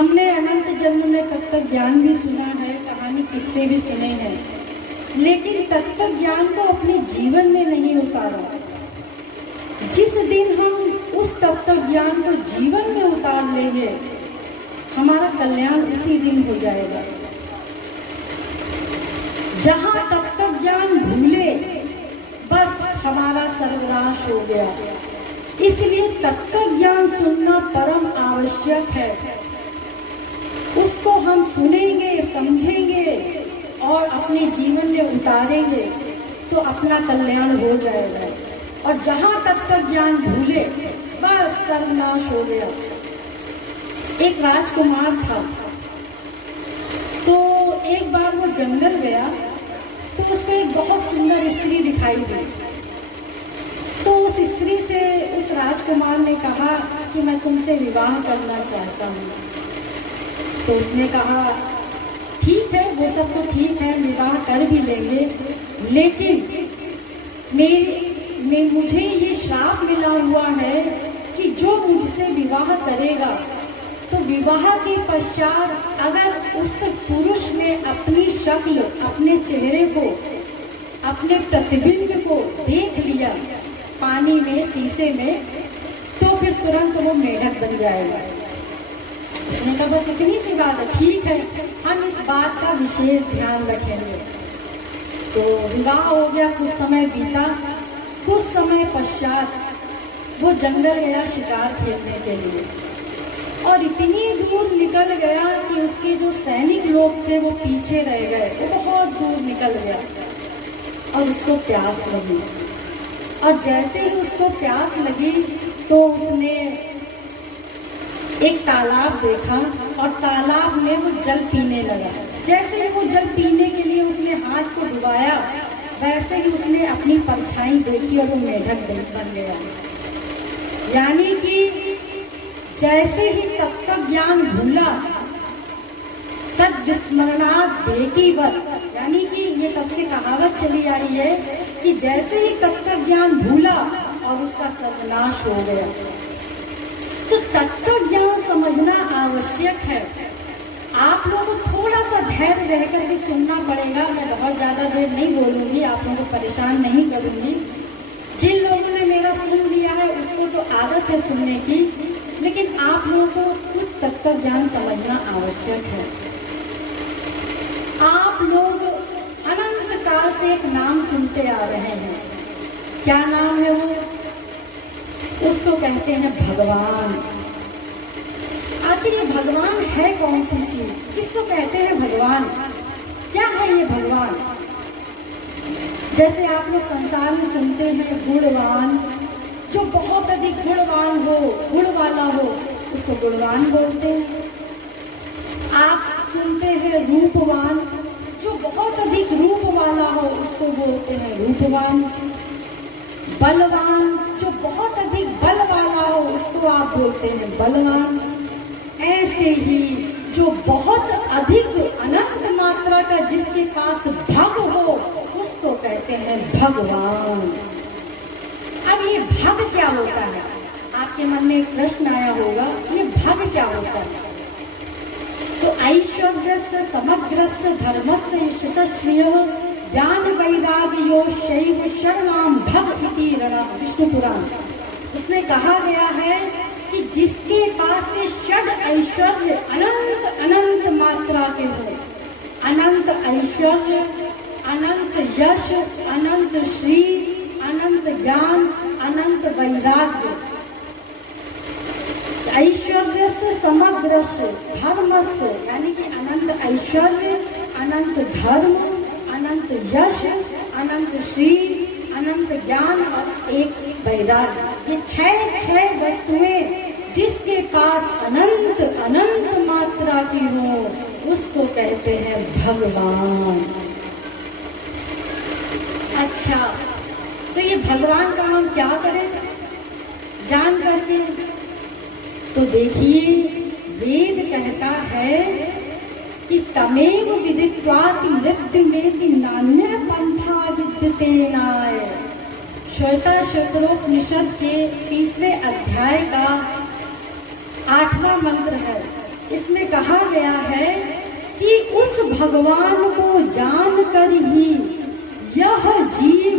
हमने अनंत जन्म में तत्व ज्ञान भी सुना है, कहानी किस्से भी सुने हैं, लेकिन तत्व ज्ञान को अपने जीवन में नहीं उतारा। जिस दिन हम उस तत्व ज्ञान को जीवन में उतार लेंगे, हमारा कल्याण उसी दिन हो जाएगा। जहाँ तत्व ज्ञान भूले, बस हमारा सर्वनाश हो गया। इसलिए तत्व ज्ञान सुनना परम आवश्यक है। उसको हम सुनेंगे, समझेंगे और अपने जीवन में उतारेंगे तो अपना कल्याण हो जाएगा। और जहाँ तत्व ज्ञान भूले, बस सर्वनाश हो गया। एक राजकुमार था, तो एक बार वो जंगल गया, तो उसको एक बहुत सुंदर स्त्री दिखाई दी। तो उस स्त्री से उस राजकुमार ने कहा कि मैं तुमसे विवाह करना चाहता हूँ। तो उसने कहा ठीक है, वो सब तो ठीक है, विवाह कर भी लेंगे, लेकिन मुझे ये श्राप मिला हुआ है कि जो मुझसे विवाह करेगा, तो विवाह के पश्चात अगर उस पुरुष ने अपनी शक्ल, अपने चेहरे को, अपने प्रतिबिंब को देख लिया पानी में, शीशे में, तो फिर तुरंत वो मेढक बन जाएगा। उसने कहा बस इतनी सी बात है, ठीक है, हम इस बात का विशेष ध्यान रखेंगे। तो विवाह हो गया, कुछ समय बीता। कुछ समय पश्चात वो जंगल गया शिकार खेलने के लिए, और इतनी दूर निकल गया कि उसके जो सैनिक लोग थे वो पीछे रह गए। वो बहुत दूर निकल गया और उसको प्यास लगी, और जैसे ही उसको प्यास लगी तो उसने एक तालाब देखा और तालाब में वो जल पीने लगा। जैसे ही वो जल पीने के लिए उसने हाथ को डुबाया, वैसे ही उसने अपनी परछाई देखी और वो मेढक बन गया। यानी कि जैसे ही तत्व ज्ञान भूला, तद विस्मरणात् बेकीवत, यानी कि ये तब से कहावत चली आई है कि जैसे ही तत्व ज्ञान भूला और उसका सर्वनाश हो गया। तो तत्व ज्ञान समझना आवश्यक है। आप लोगों को थोड़ा सा धैर्य रह करके सुनना पड़ेगा। मैं बहुत ज़्यादा देर नहीं बोलूँगी, आप लोगों को परेशान नहीं करूँगी। जिन लोगों ने मेरा सुन लिया है उसको तो आदत है सुनने की, लेकिन आप लोगों को उस तत्व ज्ञान समझना आवश्यक है। आप लोग अनंत काल से एक नाम सुनते आ रहे हैं। क्या नाम है वो? उसको कहते हैं भगवान। आखिर ये भगवान है कौन सी चीज? किसको कहते हैं भगवान? क्या है ये भगवान? जैसे आप लोग संसार में सुनते हैं गुणवान, जो बहुत अधिक गुणवान हो, गुण वाला हो, उसको गुणवान बोलते हैं। आप सुनते हैं रूपवान, जो बहुत अधिक रूप वाला हो, उसको बोलते हैं रूपवान। बलवान, जो बहुत अधिक बल वाला हो, उसको आप बोलते हैं बलवान। ऐसे ही जो बहुत अधिक अनंत मात्रा का जिसके पास भग हो, उसको कहते हैं भगवान। अब ये भग क्या होता है? आपके मन में एक प्रश्न आया होगा, ये भग क्या होता है? तो ऐश्वर्यस्य समग्रस्य धर्मस्य यशस्श्रियः ज्ञान वैराग्यो शैव शरणाम भग इति रणः। विष्णु पुराण उसमें कहा गया है कि जिसके पास से षड ऐश्वर्य अनंत अनंत मात्रा के हो, अनंत ऐश्वर्य, अनंत यश, अनंत श्री, अनंत ज्ञान, अनंत वैराग्य, ऐश्वर्य से समग्र से धर्म से, यानी कि अनंत ऐश्वर्य, अनंत धर्म, अनंत यश, अनंत श्री, अनंत ज्ञान और एक वैराग्य। ये छह वस्तुएं जिसके पास अनंत अनंत मात्रा की हो, उसको कहते हैं भगवान। अच्छा, तो ये भगवान का हम क्या करें जान करके? तो देखिए, वेद कहता है कि तमेव विदित्वाति मृत्युमेति नान्यः पंथा विद्यते नाय। श्वेताश्वतरोपनिषद के 3 अध्याय का 8वां मंत्र है इसमें कहा गया है कि उस भगवान को जानकर ही यह जीव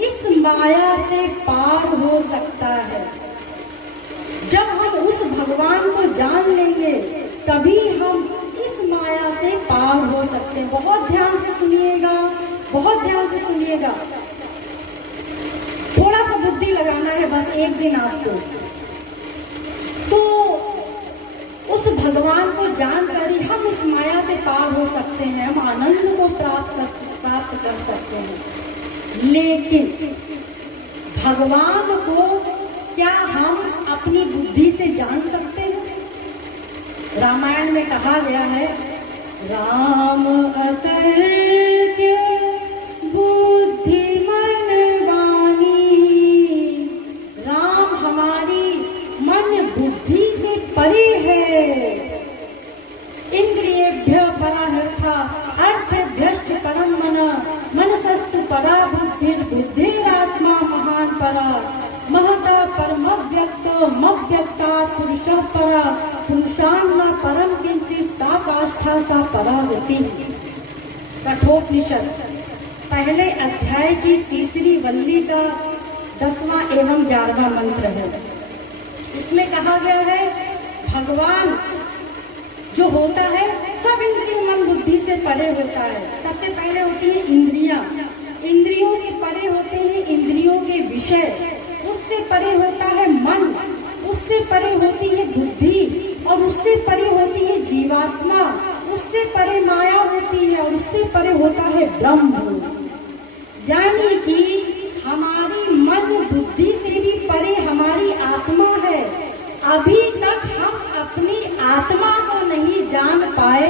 इस माया से पार हो सकता है। जब हम उस भगवान को जान लेंगे तभी हम इस माया से पार हो सकते हैं। बहुत ध्यान से सुनिएगा, बहुत ध्यान से सुनिएगा। थोड़ा सा बुद्धि लगाना है बस एक दिन आपको। तो उस भगवान को जानकर ही हम इस माया से पार हो सकते हैं, हम आनंद को प्राप्त कर सकते हैं। लेकिन भगवान को क्या हम अपनी बुद्धि से जान सकते हैं? रामायण में कहा गया है, राम अतर्क्य बुद्धिमान वाणी। राम हमारी मन बुद्धि से परे है। इंद्रियेभ्य पराहर्था अर्थभ्यश्च परम मन, मनसस्तु परा बुद्धिर, बुद्धिरात्मा महान परा। महता परमव्यक्तो मव्यक्तात् पुरुषः परा, पुरुषान्न परम किंचित् सा काष्ठा सा परागति। कठोपनिषद पहले अध्याय की तीसरी वल्ली का 10वां एवं 11वां मंत्र है। इसमें कहा गया है भगवान जो होता है सब इंद्रिय मन बुद्धि से परे होता है। सबसे पहले होती है इंद्रियां, इंद्रियों से परे होते हैं इंद्रियों के विषय, उससे परे होता है मन, उससे परे होती है बुद्धि, और उससे परे होती है जीवात्मा, उससे परे माया होती है, और उससे परे होता है ब्रह्म। यानी कि हमारी मन बुद्धि से भी परे हमारी आत्मा है। अभी तक हम अपनी आत्मा को नहीं जान पाए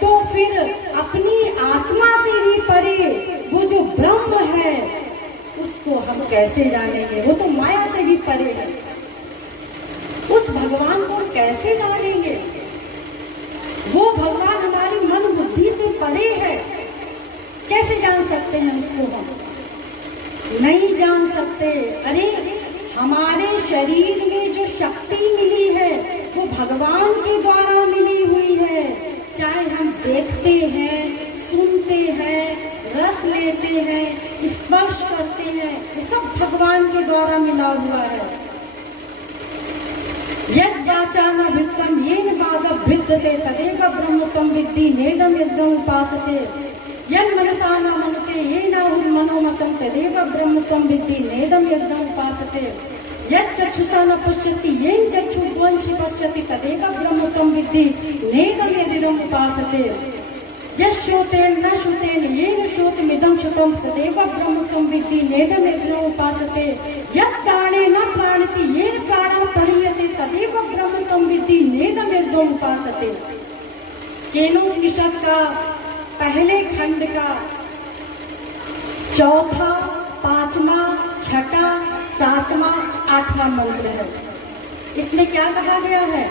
तो फिर अपनी आत्मा से भी परे वो जो ब्रह्म है उसको हम कैसे जानेंगे? वो तो माया से भी परे है। उस भगवान को कैसे जानेंगे? वो भगवान हमारी मन बुद्धि से परे है, कैसे जान सकते हैं उसको? हम नहीं जान सकते। अरे हमारे शरीर में जो शक्ति मिली है वो भगवान के द्वारा मिली हुई है। चाहे हम देखते हैं, सुनते हैं, रस लेते हैं, स्पर्श करते हैं, ये सब भगवान के द्वारा मिला हुआ है। यद वाचा न भित्तम येन वागः भिद्यते तदेव ब्रह्म त्वं विद्धि नेदं यज्ञम् उपासते। यन् मनसा न मनुते येनाहुर्मनोमतं तदेव ब्रह्म त्वं विद्धि नेदं यज्ञम् उपासते। यत् चक्षुषा न पश्यति येन चक्षुर्वंशि पश्यति तदेव ब्रह्म त्वं विद्धि नेदं यदिदम् उपासते। यश्श्रोतेन न श्रुतेन येन श्रोतमिदं श्रुतं तदेव ब्रह्म त्वं विद्धि नेदं यज्ञम् उपासते। यत् प्राणेन न प्राणिति येन प्राणः प्रणीयते तदेव ब्रह्म त्वं विद्धि नेदं यज्ञम् उपासते। केनोपनिषद का पहले खंड का चौथा, पांचवा, छठा, सातवां, आठवां मंत्र है। इसमें क्या कहा गया है?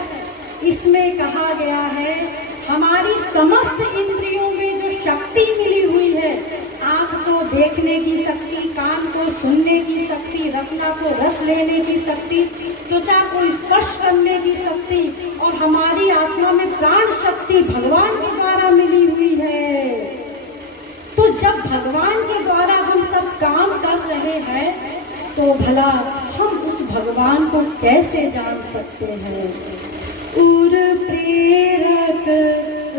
इसमें कहा गया है हमारी समस्त इंद्रियों में जो शक्ति मिली हुई है, आंख को देखने की शक्ति, कान को सुनने की शक्ति, रसना को रस लेने की शक्ति, त्वचा को स्पर्श करने की शक्ति, और हमारी आत्मा में प्राण शक्ति भगवान के द्वारा मिली हुई है। तो जब भगवान के द्वारा हम सब काम कर रहे हैं तो भला हम उस भगवान को कैसे जान सकते हैं? उर प्रेरक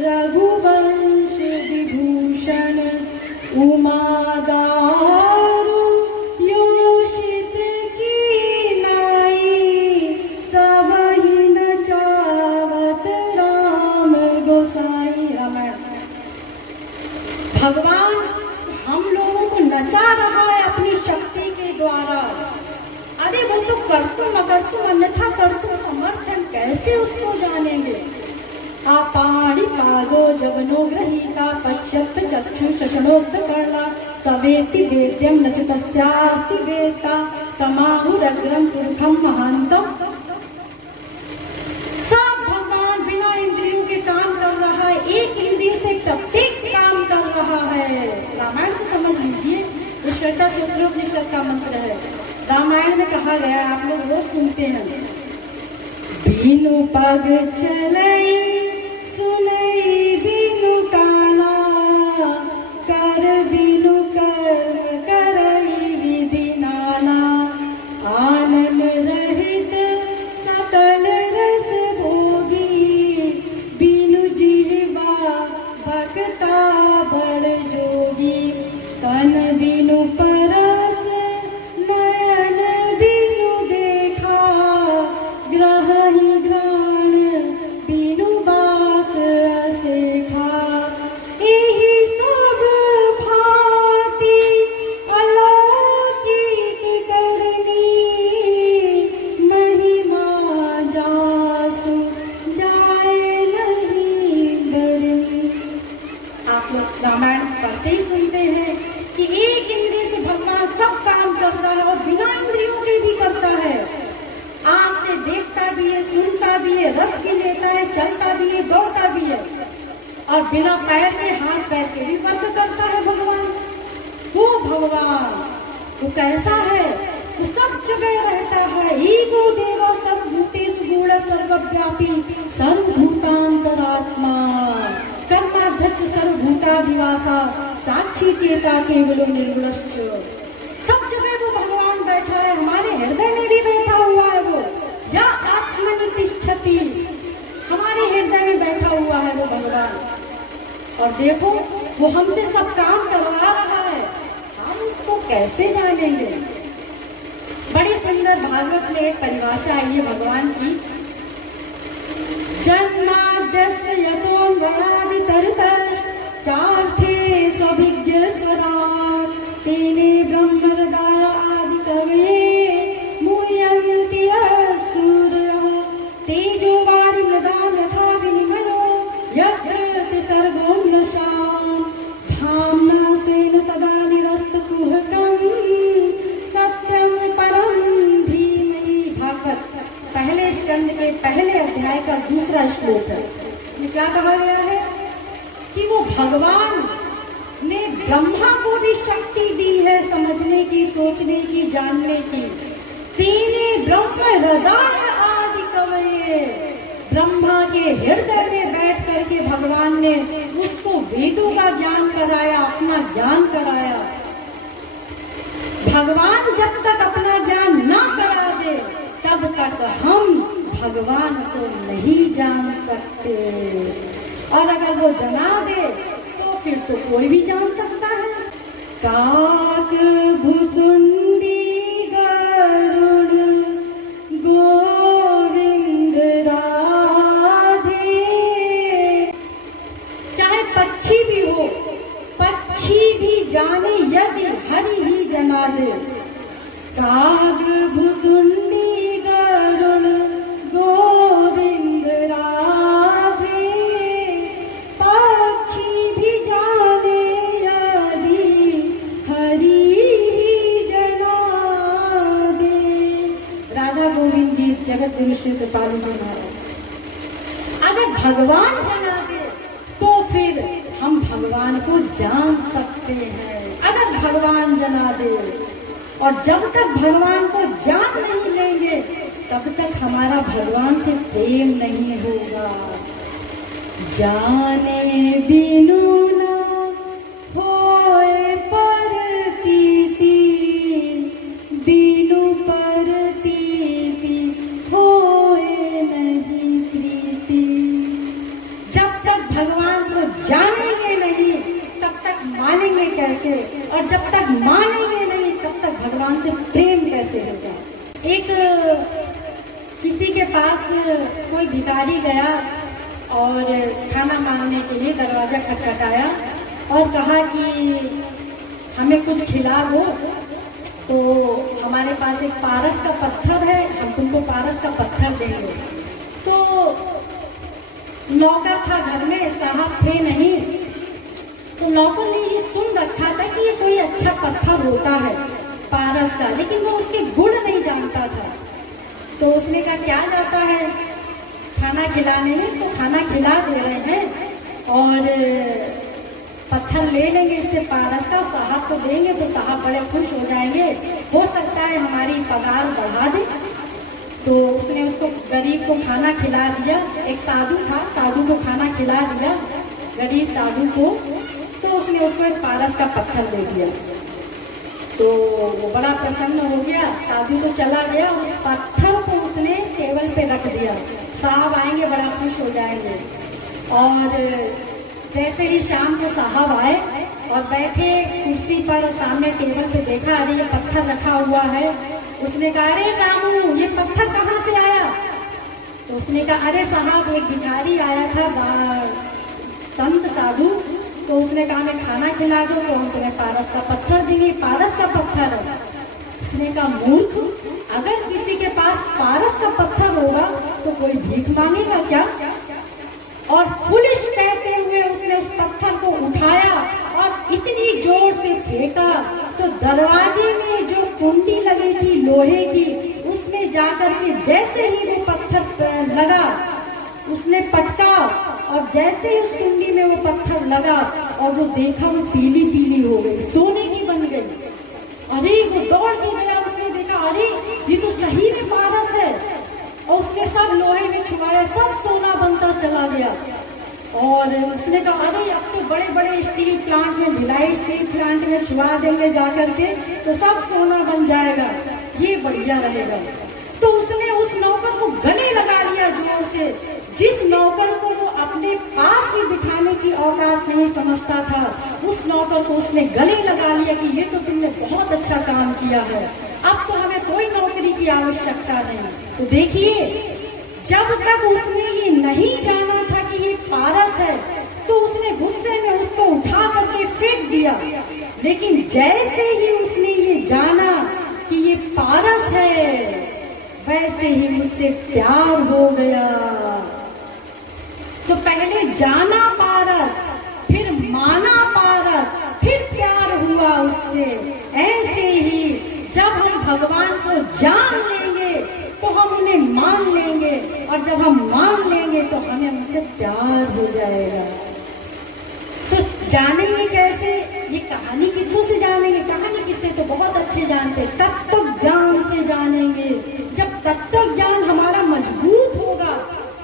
रघुवंश विभूषण उमादारु योषित की नाई, सबहि न चावत राम गोसाई। रामायण। भगवान हम लोगों को नचा रहा है अपनी शक्ति के द्वारा। अरे वो तो कर्तुम अकर्तुम अन्यथा कर्तुम समर्थ है, कैसे उसको जानेंगे? आपाणि पादो जवनो गृहीता पश्यत चक्षु शशनोक्त कर्णा, सवेति वेद्यम न च तस्यास्ति वेत्ता, तमाहुरग्रम पुरुषम महांतम। सब भगवान बिना इंद्रियों के काम कर रहा है, एक इंद्रिय से प्रत्येक काम कर रहा है। रामायण से समझ लीजिए, ये श्वेता सूत्रोपनिषद का मंत्र है। रामायण में कहा गया, आप लोग रोज सुनते हैं, बीनु पग चलई भी लेता है, चलता भी है, दौड़ता भी है, और बिना पैर के हाथ पैर के भी वर्क करता है भगवान। वो भगवान वो कैसा है? वो सब जगह रहता है। ईगो देव सर्वभूतेषु गूढ़ सर्वव्यापी सर्वभूतांतरात्मा कर्माध्यक्ष सर्वभूताधिवासा साक्षी चेता केवलो निर्गुणश्च। सब जगह वो भगवान बैठा है, हमारे हृदय में भी बैठा हुआ है वो। या आत्मनि तिष्ठति, हमारे हृदय में बैठा हुआ है वो भगवान। और देखो वो हमसे सब काम करवा रहा है, हम उसको कैसे जानेंगे? बड़ी सुंदर भागवत में एक परिभाषा आई है भगवान की। जन्माद्यस्य यतोऽन्वयादितरतश्च चार्थे स्वभिज्ञ स्वराट् तेने ब्रह्महृदाय आदिकवये मुह्यन्ति सूरयः तेजो वारिमृदां यथा विनिमयो यत्र त्रिसर्गो नशाम् धाम्ना स्वेन सदा निरस्तकुहकम् सत्यम परम धीमहि। भागवत पहले स्कंद के पहले अध्याय का दूसरा श्लोक है। इसमें क्या कहा गया है कि वो भगवान ने ब्रह्मा को भी शक्ति दी है समझने की, सोचने की, जानने की। तेने ब्रह्म हृदय आदि कवये, ब्रह्मा के हृदय में बैठ करके भगवान ने उसको वेदों का ज्ञान कराया, अपना ज्ञान कराया। भगवान जब तक अपना ज्ञान ना करा दे तब तक हम भगवान को नहीं जान सकते, और अगर वो जना दे तो फिर तो कोई भी जान सकता है। काक भुसुंडी गरुड़ गोविंद राधे, चाहे पक्षी भी हो, पक्षी भी जाने यदि हरि ही जना दे। काग भुसुंडी गरुड़ गोविंद राधे, पक्षी भी जाने यदि हरि ही जना दे। राधा गोविंद गीत जगत गुरु श्री कृपालु जी महाराज। अगर भगवान जना दे तो फिर हम भगवान को जान सकते हैं, अगर भगवान जना दे। और जब तक भगवान को जान नहीं लेंगे तब तक हमारा भगवान से प्रेम नहीं होगा। जाने बिनु ना होए परतीति, बिनु परतीति होए नहीं प्रीति। जब तक भगवान को जानेंगे नहीं तब तक मानेंगे कैसे, और जब तक मानेंगे नहीं तब तक भगवान से प्रेम कैसे होगा। एक किसी के पास कोई भिखारी गया और खाना मांगने के लिए दरवाजा खटखटाया और कहा कि हमें कुछ खिला दो। तो हमारे पास एक पारस का पत्थर है, हम तुमको पारस का पत्थर देंगे। तो नौकर था घर में, साहब थे नहीं, तो नौकर ने ये सुन रखा था कि ये कोई अच्छा पत्थर होता है पारस का, लेकिन वो उसके गुण नहीं जानता था। तो उसने कहा क्या जाता है खाना खिलाने में, इसको खाना खिला दे रहे हैं और पत्थर ले लेंगे इससे पारस का, साहब को देंगे तो साहब बड़े खुश हो जाएंगे, हो सकता है हमारी पगार बढ़ा दे। तो उसने उसको गरीब को खाना खिला दिया। एक साधु था, साधु को खाना खिला दिया गरीब साधु को। तो उसने उसको एक पारस का पत्थर दे दिया। तो वो बड़ा प्रसन्न हो गया, साधु तो चला गया, उस पत्थर को उसने टेबल पे रख दिया। साहब आएंगे बड़ा खुश हो जाएंगे। और जैसे ही शाम को साहब आए और बैठे कुर्सी पर और सामने टेबल पे देखा, अरे ये पत्थर रखा हुआ है। उसने कहा अरे रामू ये पत्थर कहाँ से आया? तो उसने कहा अरे साहब एक भिखारी आया था संत साधु, तो उसने कहा हमें खाना खिला दो तो हम तुम्हें पारस का पत्थर देंगे। पारस का पत्थर है। उसने कहा मूर्ख, अगर किसी के पास पारस का पत्थर होगा तो कोई भीख मांगेगा क्या? और फुलिश कहते हुए उसने उस पत्थर को उठाया और इतनी जोर से फेंका तो दरवाजे में जो कुंडी लगी थी लोहे की, उसमें जाकर के जैसे ही वो पत्थर लगा, उसने पटका और जैसे ही उस कुंडी में वो पत्थर लगा और वो देखा वो पीली पीली हो गई, सोने की बन गई। अरे वो दौड़ के गया, उसने देखा अरे ये तो सही में पारस है, और उसने सब लोहे में छुपाया, सब सोना बनता चला गया। और उसने कहा अरे अब तो बड़े बड़े स्टील प्लांट में, भिलाई स्टील प्लांट में छुपा देंगे जाकर के, तो सब सोना बन जाएगा, ये बढ़िया रहेगा। तो उसने उस नौकर को गले लगा लिया जोर से, जिस नौकर को वो अपने पास भी बिठाने की औकात नहीं समझता था, उस नौकर को उसने गले लगा लिया कि ये तो तुमने बहुत अच्छा काम किया है, अब तो हमें कोई नौकरी की आवश्यकता नहीं। तो देखिए, जब तक उसने ये नहीं जाना था कि ये पारस है, तो उसने गुस्से में उसको उठा करके फेंक दिया। लेकिन जैसे ही उसने ये जाना कि ये पारस है, वैसे ही उससे प्यार हो गया। तो पहले जाना पारस, फिर माना पारस, फिर प्यार हुआ उससे। ऐसे ही जब हम भगवान को जान लेंगे तो हम उन्हें मान लेंगे, और जब हम मान लेंगे तो हमें उनसे प्यार हो जाएगा। तो जानेंगे कैसे? ये कहानी किस्सों से जानेंगे। कहानी किस्से तो बहुत अच्छे जानते, तत्व ज्ञान से जानेंगे। जब तत्व ज्ञान हमारा मजबूत होगा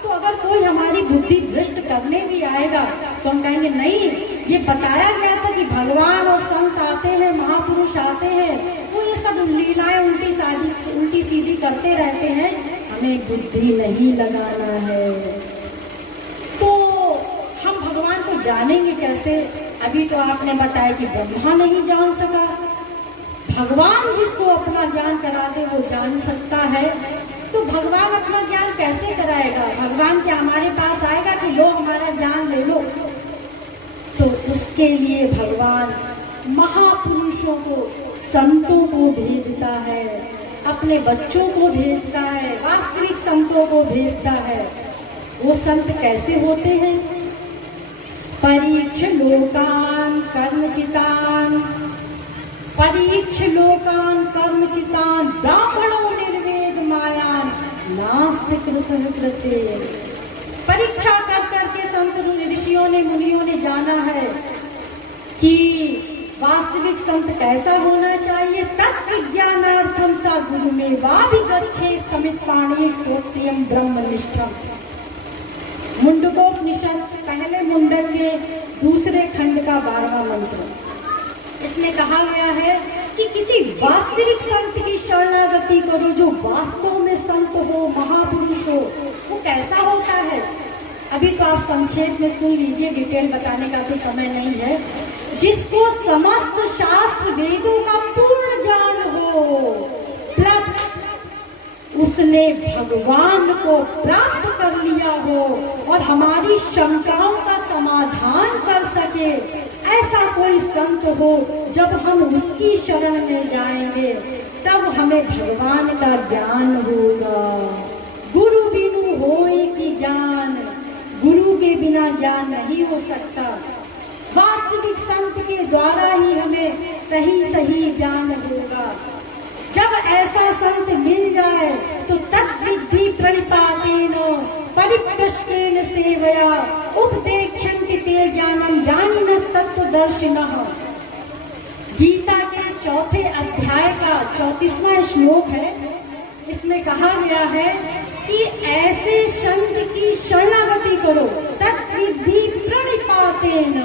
तो अगर कोई हमारी बुद्धि भ्रष्ट करने भी आएगा तो हम कहेंगे नहीं, ये बताया गया था कि भगवान और संत आते हैं, महापुरुष आते हैं, वो ये सब लीलाएं उल्टी सीधी करते रहते हैं, हमें बुद्धि नहीं लगाना है। तो हम भगवान को जानेंगे कैसे? अभी तो आपने बताया कि ब्रह्मा नहीं जान सका, भगवान जिसको अपना ज्ञान करा दे वो जान सकता है। तो भगवान अपना ज्ञान कैसे कराएगा? भगवान क्या हमारे पास आएगा कि लो हमारा ज्ञान ले लो? तो उसके लिए भगवान महापुरुषों को, संतों को भेजता है, अपने बच्चों को भेजता है, वास्तविक संतों को भेजता है। वो संत कैसे होते हैं? परीक्ष लोकान कर्मचितान, परीक्ष लोकान कर्मचितान, ब्राह्मणों निर्वेद मायान नास्ति कृते। परीक्षा कर करके संत ऋषियों ने, मुनियों ने जाना है कि वास्तविक संत कैसा होना चाहिए। तत्विज्ञानार्थम सा गुरु में वाभिगच्छेत् समित पाणि श्रोत्रियम ब्रह्मनिष्ठम। मुंडकोपनिषद पहले मुंडक के दूसरे खंड का 12वां मंत्र, इसमें कहा गया है कि किसी वास्तविक संत की शरणागति करो, जो वास्तव में संत हो, महापुरुष हो। वो कैसा होता है? अभी तो आप संक्षेप में सुन लीजिए, डिटेल बताने का तो समय नहीं है। जिसको समस्त शास्त्र वेदों का पूर्ण ज्ञान हो, प्लस उसने भगवान को प्राप्त कर लिया हो और हमारी शंकाओं का समाधान कर सके, ऐसा कोई संत हो। जब हम उसकी शरण में जाएंगे तब हमें भगवान का ज्ञान होगा। गुरु बिनु होए कि ज्ञान, गुरु के बिना ज्ञान नहीं हो सकता। वास्तविक संत के द्वारा ही हमें सही सही ज्ञान होगा। जब ऐसा संत मिल जाए तो तद्विद्धि प्रणिपातेन परिप्रश्नेन सेवया उपदेक्षन्ति ते ज्ञानम ज्ञानिनस्तत्त्वदर्शिनः। गीता के 4थे अध्याय का 34वां श्लोक है। इसमें कहा गया है कि ऐसे संत की शरणागति करो। तद्विद्धि प्रणिपातेन,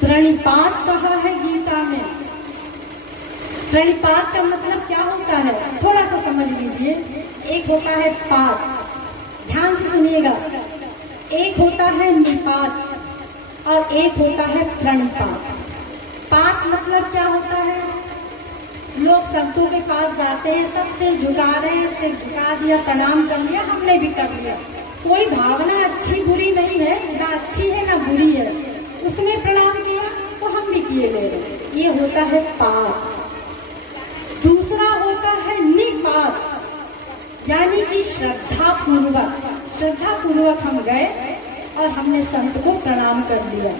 प्रणिपात कहा है गीता में। प्रणिपात का मतलब क्या होता है? थोड़ा सा समझ लीजिए। एक होता है पात, ध्यान से सुनिएगा। एक होता है निपात और एक होता है प्रणिपात। पात मतलब क्या होता है? लोग संतों के पास जाते हैं, सब सिर झुका रहे हैं, सिर झुका दिया, प्रणाम कर लिया, हमने भी कर लिया। कोई भावना अच्छी बुरी नहीं है, ना अच्छी है ना बुरी है। उसने प्रणाम किया तो हम भी किए ले रहे। ये होता है पात। दूसरा होता है निपात, यानी कि श्रद्धा पूर्वक हम गए और हमने संत को प्रणाम कर दिया।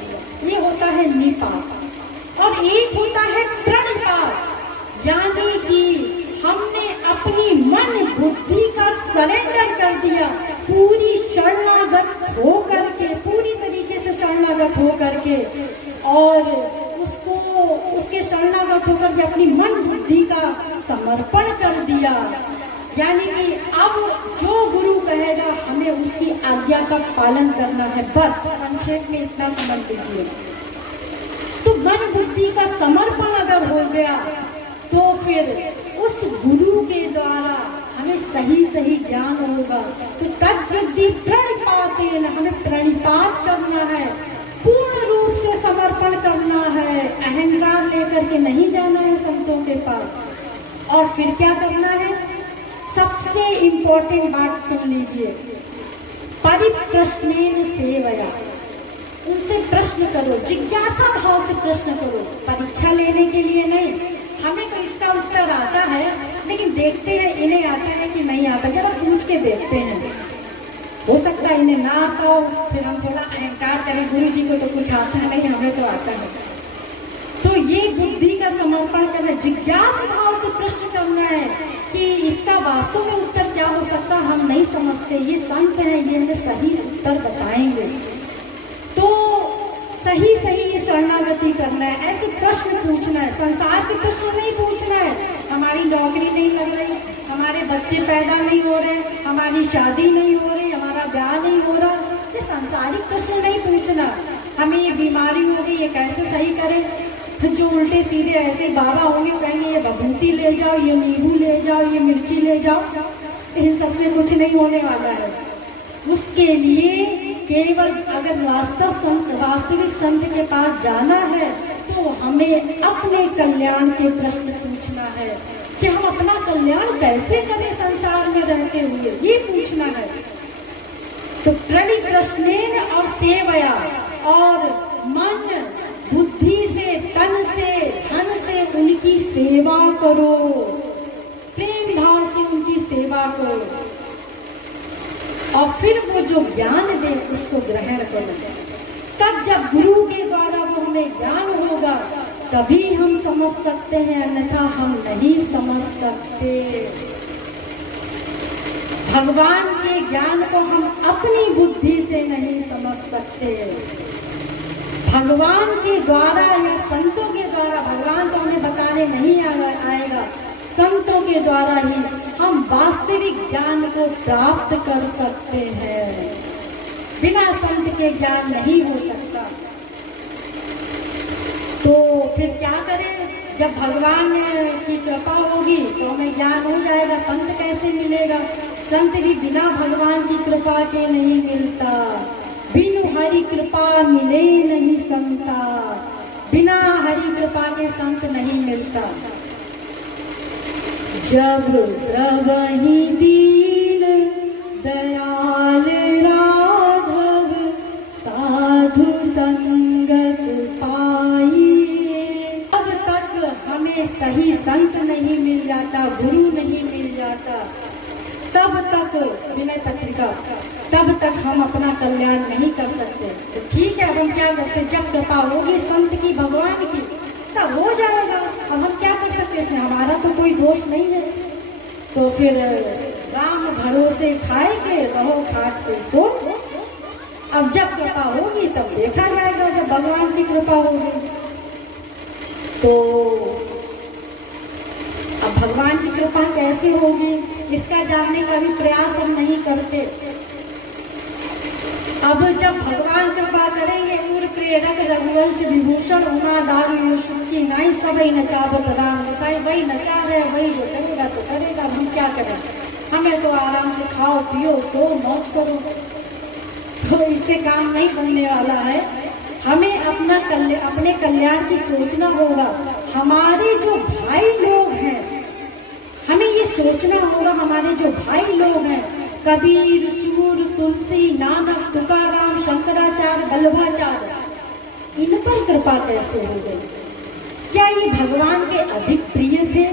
ये होता है निपात। और एक होता है प्रणिपात, यानी कि हमने अपनी मन बुद्धि का सरेंडर कर दिया, पूरी शरण करके और उसको उसके शरणागत होकर के अपनी मन बुद्धि का समर्पण कर दिया। यानी कि अब जो गुरु कहेगा हमें उसकी आज्ञा का पालन करना है। बस संक्षेप में इतना समझ लीजिए। तो मन बुद्धि का समर्पण अगर हो गया तो फिर उस गुरु के द्वारा हमें सही सही ज्ञान होगा। तो तद्विद्धि प्रणिपातेन, हमें प्रणिपात करना है, पूर्ण रूप से समर्पण करना है, अहंकार लेकर के नहीं जाना है संतों के पास। और फिर क्या करना है, सबसे इम्पोर्टेंट बात सुन लीजिए, परिप्रश्नेन सेवया, उनसे प्रश्न करो, जिज्ञासा भाव से प्रश्न करो, परीक्षा लेने के लिए नहीं। हमें तो इसका उत्तर आता है लेकिन देखते हैं इन्हें आता है कि नहीं आता, जरा पूछ के देखते हैं। हो सकता है इन्हें ना आता हो, फिर हम थोड़ा अहंकार करें, गुरु जी को तो कुछ आता है नहीं, हमें तो आता है। तो ये बुद्धि का समर्पण करना, जिज्ञासा भाव से प्रश्न करना है कि इसका वास्तव में उत्तर क्या हो सकता, हम नहीं समझते, ये संत हैं, ये हमें सही उत्तर बताएंगे। तो सही सही शरणागति करना है, ऐसे प्रश्न पूछना है, संसार के प्रश्न नहीं पूछना है। हमारी नौकरी नहीं लग रही, हमारे बच्चे पैदा नहीं हो रहे, हमारी शादी नहीं हो रही, हमारा ब्याह नहीं हो रहा, ये सांसारिक प्रश्न नहीं पूछना। हमें ये बीमारी हो गई, ये कैसे सही करें। जो उल्टे सीधे ऐसे बाबा होंगे कहेंगे ये बभूति ले जाओ, ये नींबू ले जाओ, ये मिर्ची ले जाओ, इन सबसे कुछ नहीं होने वाला है। उसके लिए केवल अगर वास्तविक संत के पास जाना है तो हमें अपने कल्याण के प्रश्न पूछना है कि हम अपना कल्याण कैसे करें संसार में रहते हुए, ये पूछना है। तो प्रणिप्रश्नेन और सेवया, और मन बुद्धि से, तन से, धन से उनकी सेवा करो, प्रेम भाव से उनकी सेवा करो, और फिर वो जो ज्ञान दे उसको ग्रहण करो। तब जब गुरु के द्वारा वो हमें ज्ञान होगा तभी हम समझ सकते हैं, अन्यथा हम नहीं समझ सकते। भगवान के ज्ञान को हम अपनी बुद्धि से नहीं समझ सकते। भगवान के द्वारा या संतों के द्वारा, भगवान तो हमें बताने नहीं आएगा, संतों के द्वारा ही हम वास्तविक ज्ञान को प्राप्त कर सकते हैं। बिना संत के ज्ञान नहीं हो सकता। तो फिर क्या करें, जब भगवान की कृपा होगी तो हमें ज्ञान हो जाएगा। संत कैसे मिलेगा, संत भी बिना भगवान की कृपा के नहीं मिलता। बिनु हरि कृपा मिले नहीं संता, बिना हरि कृपा के संत नहीं मिलता। जब द्रवहि दीन दयाल राघव, साधु संगत पाइए। अब तक हमें सही संत नहीं मिल जाता, गुरु नहीं मिल जाता, तब तक विनय पत्रिका, तब तक हम अपना कल्याण नहीं कर सकते। तो ठीक है, अब हम क्या करते, जब कृपा होगी संत की, भगवान की, तब हो जाएगा। अब हम क्या कर सकते, इसमें हमारा तो कोई दोष नहीं है। तो फिर राम भरोसे खाएंगे, रहो खाट पे सो। अब जब कृपा होगी तब देखा जाएगा, जब भगवान की कृपा होगी। तो अब भगवान की कृपा कैसे होगी, इसका जानने का भी प्रयास हम नहीं करते। अब जब भगवान कृपा करेंगे, उर प्रेरक रघुवंश विभूषण उमा दारू सुखी नाई सबई नचावत राम गोसाई, वही नचा रहे, वही जो करेगा तो करेगा, हम क्या करें। हमें तो आराम से खाओ पियो सो मौज करो, तो इससे काम नहीं बनने वाला है। हमें अपने कल्याण की सोचना होगा। हमारे जो भाई लोग हैं, हमें ये सोचना होगा, हमारे जो भाई लोग हैं, कबीर, सूर, तुलसी, नानक, तुकाराम, शंकराचार्य, वल्लभाचार्य, इन पर कृपा कैसे हो गई। क्या ये भगवान के अधिक प्रिय थे,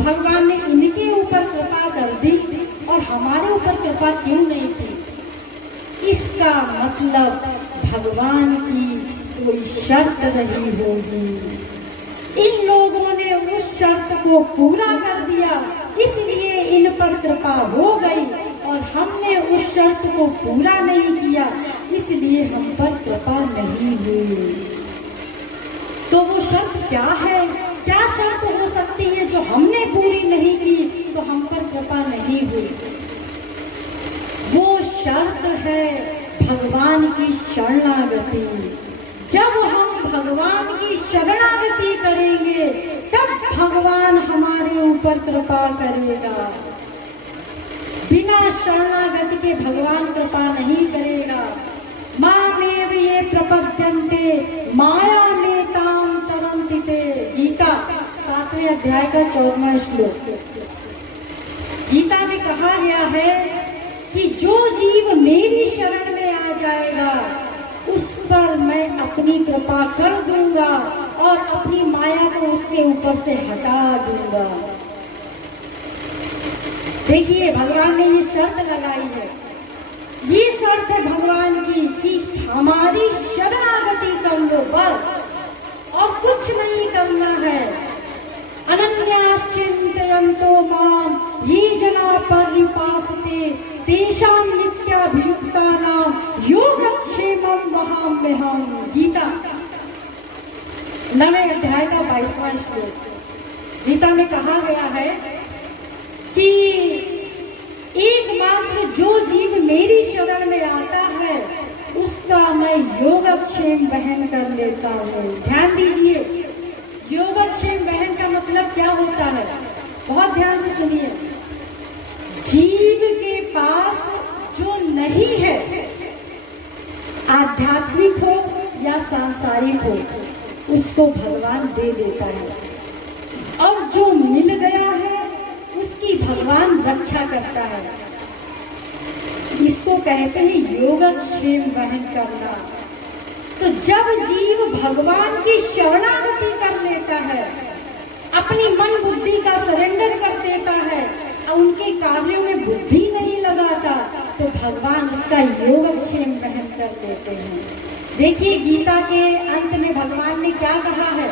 भगवान ने इनके ऊपर कृपा कर दी और हमारे ऊपर कृपा क्यों नहीं की। इसका मतलब भगवान की कोई शर्त रही होगी। इन लोगों ने उस शर्त को पूरा कर दिया, इसलिए इन पर कृपा हो गई, और हमने उस शर्त को पूरा नहीं किया, इसलिए हम पर कृपा नहीं हुई। तो वो शर्त क्या है? क्या शर्त हो सकती है जो हमने पूरी नहीं की तो हम पर कृपा नहीं हुई? वो शर्त है भगवान की शरणागति। जब हम भगवान की शरणागति करेंगे तब भगवान हमारे ऊपर कृपा करेगा। बिना शरणागति के भगवान कृपा नहीं करेगा। मामेव ये प्रपद्यन्ते माया में ताम तरन्ति ते। गीता 7वें अध्याय का 14वां श्लोक। गीता में कहा गया है कि जो जीव मेरी शरण में आ जाएगा उस पर मैं अपनी कृपा कर दूंगा और अपनी माया को उसके ऊपर से हटा दूंगा। देखिए, भगवान ने ये शर्त लगाई है। ये शर्त है भगवान की कि हमारी शरणागति कर लो बस, और कुछ नहीं करना है। अनन्याश्चिन्तयन्तो माम ये जना पर्युपासते तेषां नित्याभियुक्तानां योगक्षेमं वहाम्यहम्। गीता 9वें अध्याय का 22वां श्लोक। गीता में कहा गया है कि एकमात्र जो जीव मेरी शरण में आता है उसका मैं योगक्षेम वहन कर लेता हूँ। ध्यान दीजिए, योगक्षेम वहन का मतलब क्या होता है? बहुत ध्यान से सुनिए। जीव के पास जो नहीं है, आध्यात्मिक हो या सांसारिक हो, उसको भगवान दे देता है, और जो मिल गया है उसकी भगवान रक्षा करता है। इसको कहते हैं योगक्षेम वहन करना। तो जब जीव भगवान की शरणागति कर लेता है, अपनी मन बुद्धि का सरेंडर कर देता है और उनके कार्यों में बुद्धि नहीं लगाता, तो भगवान उसका योगक्षेम वहन कर देते हैं। देखिए, गीता के अंत में भगवान ने क्या कहा है?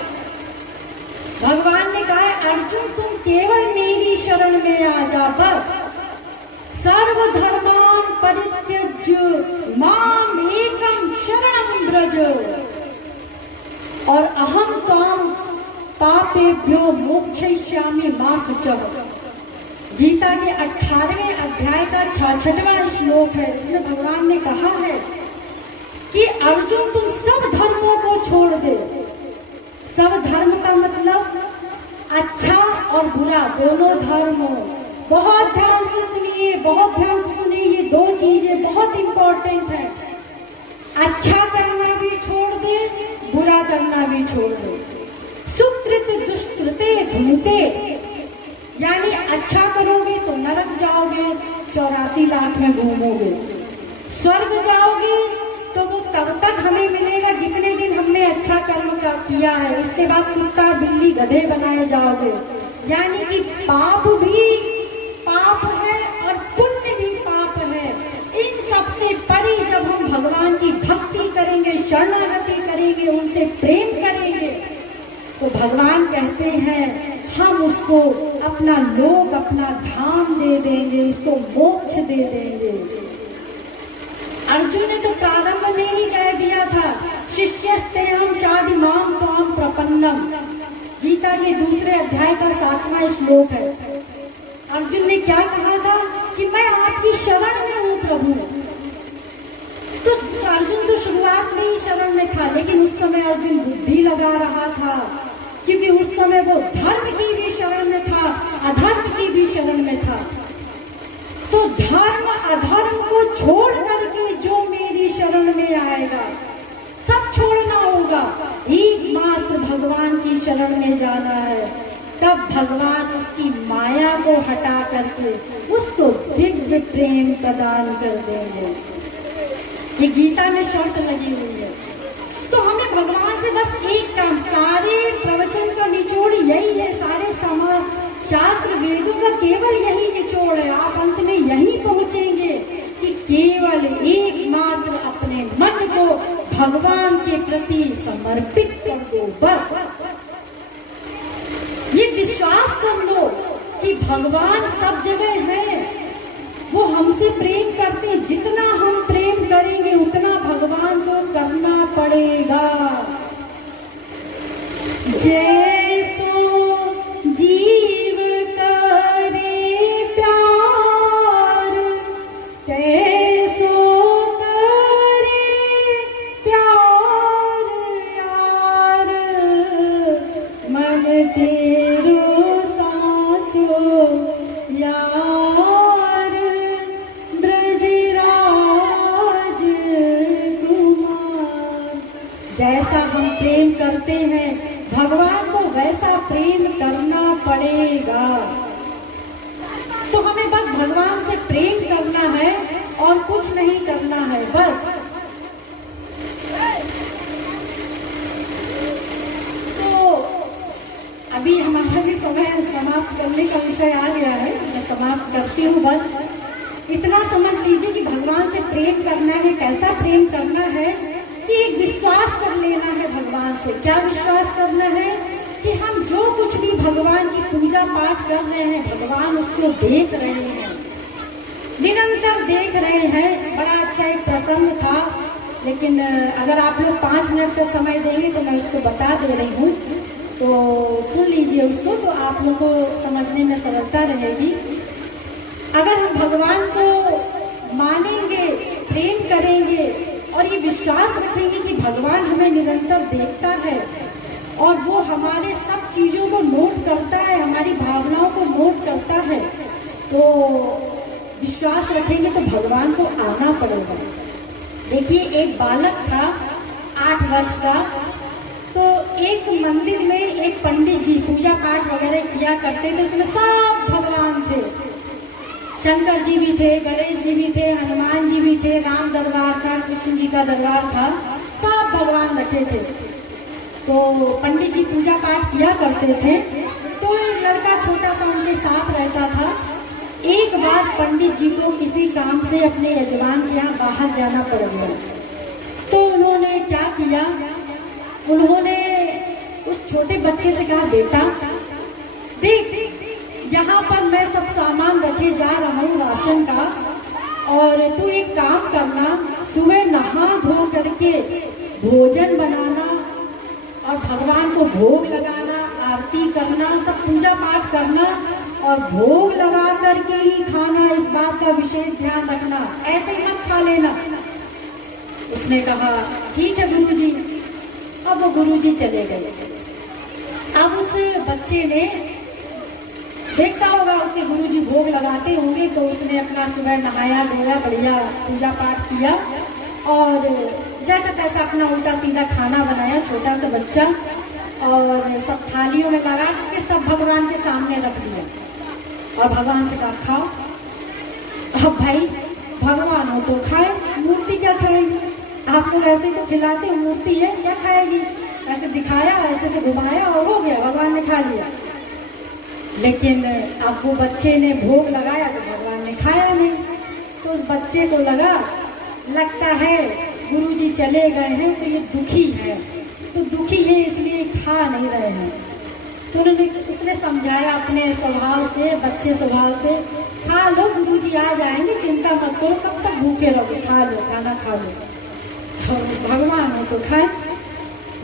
भगवान ने कहा है, अर्जुन तुम केवल मेरी शरण में आ जा बस। सर्वधर्मान परित्यज्य माम एकम शरणं व्रज और अहम त्वाम पापेभ्यो मोक्षयिष्यामि मा शुचः। गीता के 18वें अध्याय का 66वां श्लोक है। इसमें भगवान ने कहा है कि अर्जुन तुम सब धर्मों को छोड़ दे। सब धर्म का मतलब अच्छा और बुरा दोनों धर्म हो। बहुत ध्यान से सुनिए, बहुत ध्यान से सुनिए, ये दो चीजें बहुत इंपॉर्टेंट है। अच्छा करना भी छोड़ दे, बुरा करना भी छोड़ दे। सुकृत दुष्कृते धुनते, यानी अच्छा करोगे तो नरक जाओगे, 84 लाख में घूमोगे। स्वर्ग जाओगे तो वो तब तक हमें मिलेगा जितने दिन हमने अच्छा कर्म किया है, उसके बाद कुत्ता बिल्ली गधे बनाए जाओगे। यानी कि पाप भी पाप है और पुण्य भी पाप है। इन सबसे परे जब हम भगवान की भक्ति करेंगे, शरणागति करेंगे, उनसे प्रेम करेंगे, तो भगवान कहते हैं हम उसको अपना लोक, अपना धाम दे देंगे, उसको मोक्ष दे देंगे। अर्जुन ने तो प्रारंभ में ही कह दिया था, शिष्यस्तेहं चादिमाम त्वाम प्रपन्नम। गीता के 2 अध्याय का 7वां श्लोक है। अर्जुन ने क्या कहा था कि मैं आपकी शरण में हूँ प्रभु। तो अर्जुन तो शुरुआत में ही शरण में था, लेकिन उस समय अर्जुन बुद्धि लगा रहा था, क्योंकि उस समय वो धर्म की भी शरण में था, अधर्म की भी शरण में था। तो धर्म अधर्म को छोड़ करके जो मेरी शरण में आएगा, सब छोड़ना होगा, एकमात्र भगवान की शरण में जाना है। तब भगवान उसकी माया को हटा करके उसको दिव्य प्रेम प्रदान कर देंगे। ये गीता में शर्त लगी हुई है। तो हमें भगवान से बस एक काम, सारे प्रवचन का निचोड़ यही है, सारे शास्त्र वेदों का केवल यही निचोड़ है। आप अंत में यही पहुंचेंगे कि केवल एकमात्र अपने मन को भगवान के प्रति समर्पित कर दो बस। ये विश्वास कर लो कि भगवान सब जगह है, वो हमसे प्रेम करते, जितना हम प्रेम करेंगे उतना भगवान पड़ेगा। जैसो जीव करे प्यार, तैसो करे प्यार यार, मन तेरो साचो यार, ब्रजराज कुमार। जैसा हम प्रेम करते हैं भगवान को वैसा प्रेम करना पड़ेगा। तो हमें बस भगवान से प्रेम करना है और कुछ नहीं करना है बस। तो अभी हमारा भी समय समाप्त करने का विषय आ गया है, मैं समाप्त करती हूँ। बस इतना समझ लीजिए कि भगवान से प्रेम करना है। कैसा प्रेम करना है कि एक विश्वास कर लेना है भगवान से। क्या विश्वास करना है कि हम जो कुछ भी भगवान की पूजा पाठ कर रहे हैं, भगवान उसको देख रहे हैं, निरंतर देख रहे हैं। बड़ा अच्छा एक प्रसंग था, लेकिन अगर आप लोग 5 मिनट का समय देंगे तो मैं उसको बता दे रही हूँ, तो सुन लीजिए उसको, तो आप लोग को समझने में सरलता रहेगी। अगर हम भगवान को मानेंगे, प्रेम करेंगे और ये विश्वास रखेंगे कि भगवान हमें निरंतर देखता है और वो हमारे सब चीज़ों को नोट करता है, हमारी भावनाओं को नोट करता है, तो विश्वास रखेंगे तो भगवान को आना पड़ेगा। देखिए, एक बालक था 8 वर्ष का, तो एक मंदिर में एक पंडित जी पूजा पाठ वगैरह किया करते थे। उसमें सब भगवान थे, शंकर जी भी थे, गणेश जी भी थे, हनुमान जी भी थे, राम दरबार था, कृष्ण जी का दरबार था, सब भगवान रखे थे। तो पंडित जी पूजा पाठ किया करते थे। तो लड़का छोटा सा उनके साथ रहता था। एक बार पंडित जी को किसी काम से अपने यजमान के यहाँ बाहर जाना पड़ गया। तो उन्होंने क्या किया, उन्होंने उस छोटे बच्चे से कहा, बेटा देख, यहाँ पर मैं सब सामान रखे जा रहा हूँ राशन का, और तू एक काम करना, सुबह नहा धो करके भोजन बनाना और भगवान को भोग लगाना, आरती करना, सब पूजा पाठ करना और भोग लगा करके ही खाना। इस बात का विशेष ध्यान रखना, ऐसे ही मत खा लेना। उसने कहा ठीक है गुरुजी। अब वो गुरुजी चले गए। अब उस बच्चे ने देखता होगा उसके गुरुजी भोग लगाते होंगे, तो उसने अपना सुबह नहाया धोया, बढ़िया पूजा पाठ किया और जैसा तैसा अपना उल्टा सीधा खाना बनाया, छोटा सा बच्चा, और सब थालियों में लगा के सब भगवान के सामने रख दिया और भगवान से कहा खाओ। अब भाई भगवान हो तो खाए, मूर्ति क्या खाएगी? आप लोग ऐसे तो खिलाते हो, मूर्ति है क्या खाएगी? ऐसे दिखाया, ऐसे से घुमाया और हो गया, भगवान ने खा लिया। लेकिन अब वो बच्चे ने भोग लगाया तो भगवान ने खाया नहीं। तो उस बच्चे को लगता है गुरुजी चले गए हैं तो ये दुखी है, तो दुखी है इसलिए खा नहीं रहे हैं। तो उसने समझाया अपने स्वभाव से, बच्चे स्वभाव से, खा लो गुरुजी आ जाएंगे, चिंता मत करो, कब तक भूखे रहोगे, खा लो, खाना खा लो। भगवान हो तो खाए,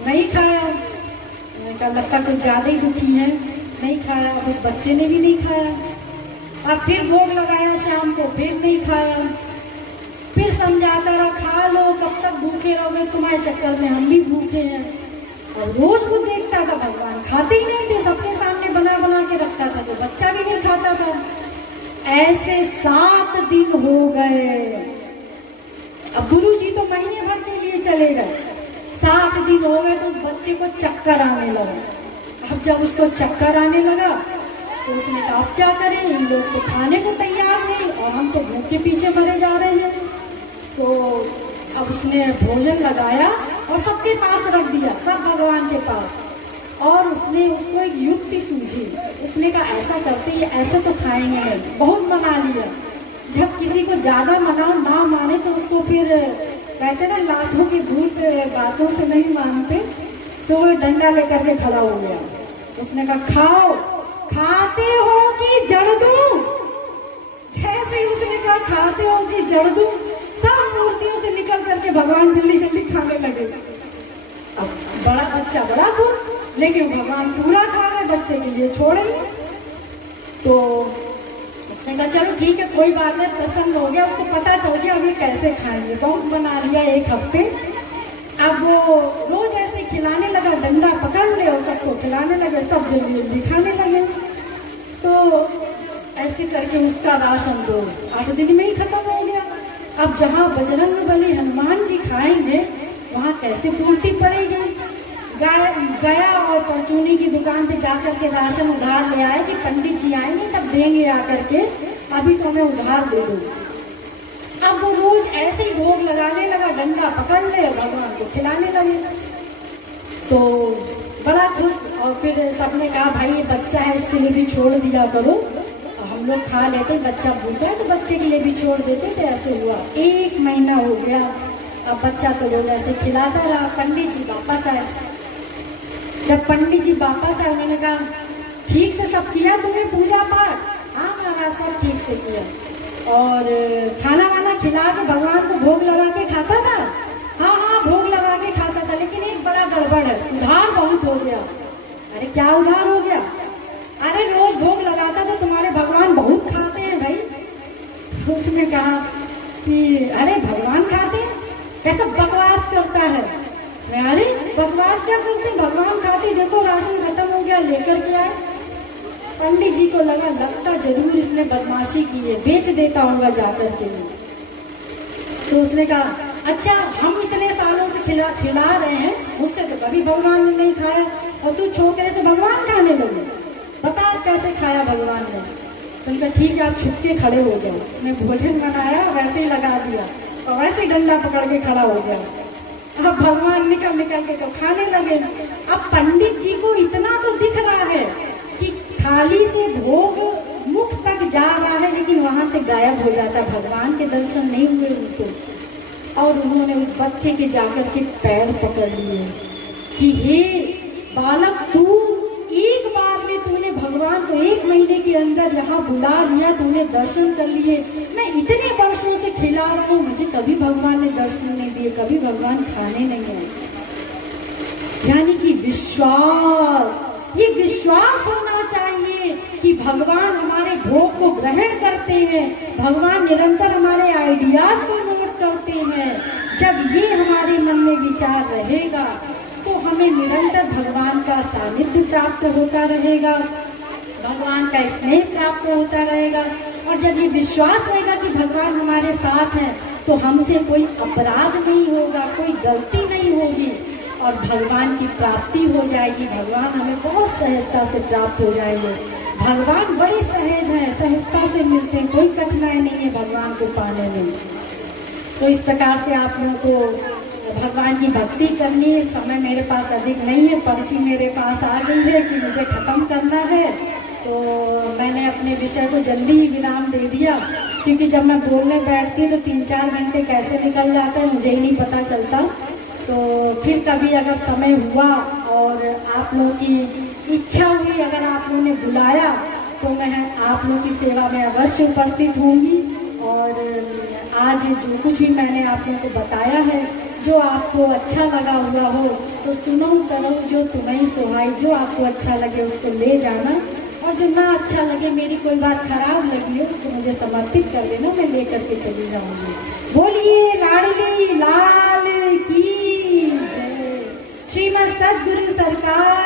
नहीं खाया। मैंने कहा लगता कुछ ज़्यादा ही दुखी है, नहीं खाया। उस बच्चे ने भी नहीं खाया। अब फिर भोग लगाया शाम को, फिर नहीं खाया। फिर समझाता रहा खा लो, कब तक भूखे रहोगे, तुम्हारे चक्कर में हम भी भूखे हैं। और रोज वो देखता था भगवान खाते ही नहीं थे, सबके सामने बना बना के रखता था, तो बच्चा भी नहीं खाता था। ऐसे 7 दिन हो गए। अब गुरुजी तो महीने भर के लिए चले गए, 7 दिन हो गए तो उस बच्चे को चक्कर आने लगा। अब जब उसको चक्कर आने लगा तो उसने कहा अब क्या करें, इन लोग तो खाने को तैयार नहीं और हम तो भूख के पीछे मरे जा रहे हैं। तो अब उसने भोजन लगाया और सबके पास रख दिया, सब भगवान के पास। और उसने उसको एक युक्ति सूझी। उसने कहा ऐसा करते, ये ऐसे तो खाएंगे नहीं, बहुत मना लिया। जब किसी को ज़्यादा मनाओ, ना माने तो उसको फिर कहते ना लातों की भूत बातों से नहीं मानते, तो वो डंडा लेकर के खड़ा हो गया। उसने कहा खाओ, खाते हो कि जड़ दूं? जैसे ही उसने कहा खाते हो कि जड़ दूं, सब मूर्तियों से निकल करके भगवान जल्दी जल्दी खाने लगे। लेकिन भगवान पूरा खा गए, बच्चे के लिए छोड़ेंगे। तो उसने कहा चलो ठीक है कोई बात नहीं, प्रसन्न हो गया, उसको पता चल गया अभी कैसे खाएंगे, बहुत बना लिया एक हफ्ते। अब वो रोज ऐसे खिलाने लगा, डंडा पकड़ ले और सबको खिलाने लगे, सब जल्दी जल्दी खाने लगे। तो ऐसे करके उसका राशन तो 8 दिन में ही खत्म हो गया। अब जहाँ बजरंगबली हनुमान जी खाएंगे वहाँ कैसे पूर्ति पड़ेगी। गया और परचूनी की दुकान पे जाकर के राशन उधार ले आए कि पंडित जी आएंगे तब देंगे आकर के, अभी तो हमें उधार दे दो। अब वो रोज ऐसे ही भोग लगाने लगा, डंडा पकड़ ले और भगवान को खिलाने लगे। तो बड़ा खुश, और फिर सबने कहा भाई ये बच्चा है इसके लिए भी छोड़ दिया करो, तो हम लोग खा लेते, बच्चा भूखा है तो बच्चे के लिए भी छोड़ देते थे। ऐसे हुआ 1 महीना हो गया। अब बच्चा तो रोज ऐसे खिलाता रहा। पंडित जी वापस आए। जब पंडित जी वापस आए उन्होंने कहा ठीक से सब किया तुमने पूजा पाठ? हाँ महाराज सब ठीक से किया। और खाना वाना खिला के भगवान को भोग लगा के खाता था? हाँ हाँ भोग लगा के खाता था, लेकिन एक बड़ा गड़बड़ है, उधार बहुत हो गया। अरे क्या उधार हो गया? अरे रोज भोग लगाता तो तुम्हारे भगवान बहुत खाते हैं भाई। उसने कहा कि अरे भगवान खाते हैं? कैसा बकवास करता है। अरे बकवास क्या करते, भगवान खाते, देखो राशन खत्म हो गया लेकर के आए। पंडित जी को लगा लगता जरूर इसने बदमाशी की है, बेच देता होगा जाकर के। तो उसने कहा अच्छा हम इतने सालों से खिला रहे हैं, मुझसे तो कभी भगवान ने नहीं खाया और तू छोकरे से भगवान खाने लगे, बता कैसे खाया भगवान ने। तो उनका ठीक है आप छुप के खड़े हो जाओ। उसने भोजन बनाया वैसे ही लगा दिया और वैसे ही डंडा पकड़ के खड़ा हो गया। अब भगवान निकल के तो खाने लगे। अब पंडित जी को इतना तो दिख रहा है कि थाली से भोग मुख तक जा रहा है, लेकिन वहां से गायब हो जाता, भगवान के दर्शन नहीं हुए उनको। और उन्होंने उस बच्चे के जाकर के पैर पकड़ लिए कि हे बालक तू एक बार में तूने भगवान को 1 महीने के अंदर यहाँ बुला लिया, तूने दर्शन कर लिए। मैं इतने वर्षों से खिला रहा हूँ, मुझे कभी भगवान ने दर्शन नहीं दिए, कभी भगवान खाने नहीं आए। यानी कि विश्वास, ये विश्वास होना चाहिए कि भगवान हमारे भोग को ग्रहण करते हैं, भगवान निरंतर हमारे आइडियाज को नोट करते हैं। जब ये हमारे मन में विचार रहेगा तो हमें निरंतर भगवान का सानिध्य प्राप्त होता रहेगा, भगवान का स्नेह प्राप्त होता रहेगा। और जब ये विश्वास रहेगा कि भगवान हमारे साथ हैं तो हमसे कोई अपराध नहीं होगा, कोई गलती नहीं होगी और भगवान की प्राप्ति हो जाएगी। भगवान हमें बहुत सहजता से प्राप्त हो जाएंगे। भगवान बड़े सहज हैं, सहजता से मिलते हैं, कोई कठिनाई नहीं है भगवान को पाने में। तो इस प्रकार से आप लोगों को भगवान की भक्ति करनी है। समय मेरे पास अधिक नहीं है, पर्ची मेरे पास आ गई है कि मुझे ख़त्म करना है, तो मैंने अपने विषय को जल्दी ही विराम दे दिया, क्योंकि जब मैं बोलने बैठती तो 3-4 घंटे कैसे निकल जाते हैं मुझे ही नहीं पता चलता। तो फिर कभी अगर समय हुआ और आप लोगों की इच्छा हुई, अगर आप लोगों ने बुलाया तो मैं आप लोगों की सेवा में अवश्य उपस्थित होंगी। और आज जो कुछ भी मैंने आप लोगों को बताया है, जो आपको अच्छा लगा हुआ हो तो सुनो करो जो तुम्हें सुहाई, जो आपको अच्छा लगे उसको ले जाना, और जो ना अच्छा लगे, मेरी कोई बात खराब लगी हो उसको मुझे समर्पित कर देना, मैं लेकर के चली जाऊंगी। बोलिए लाडली लाल की जय। श्रीमद सद्गुरु सरकार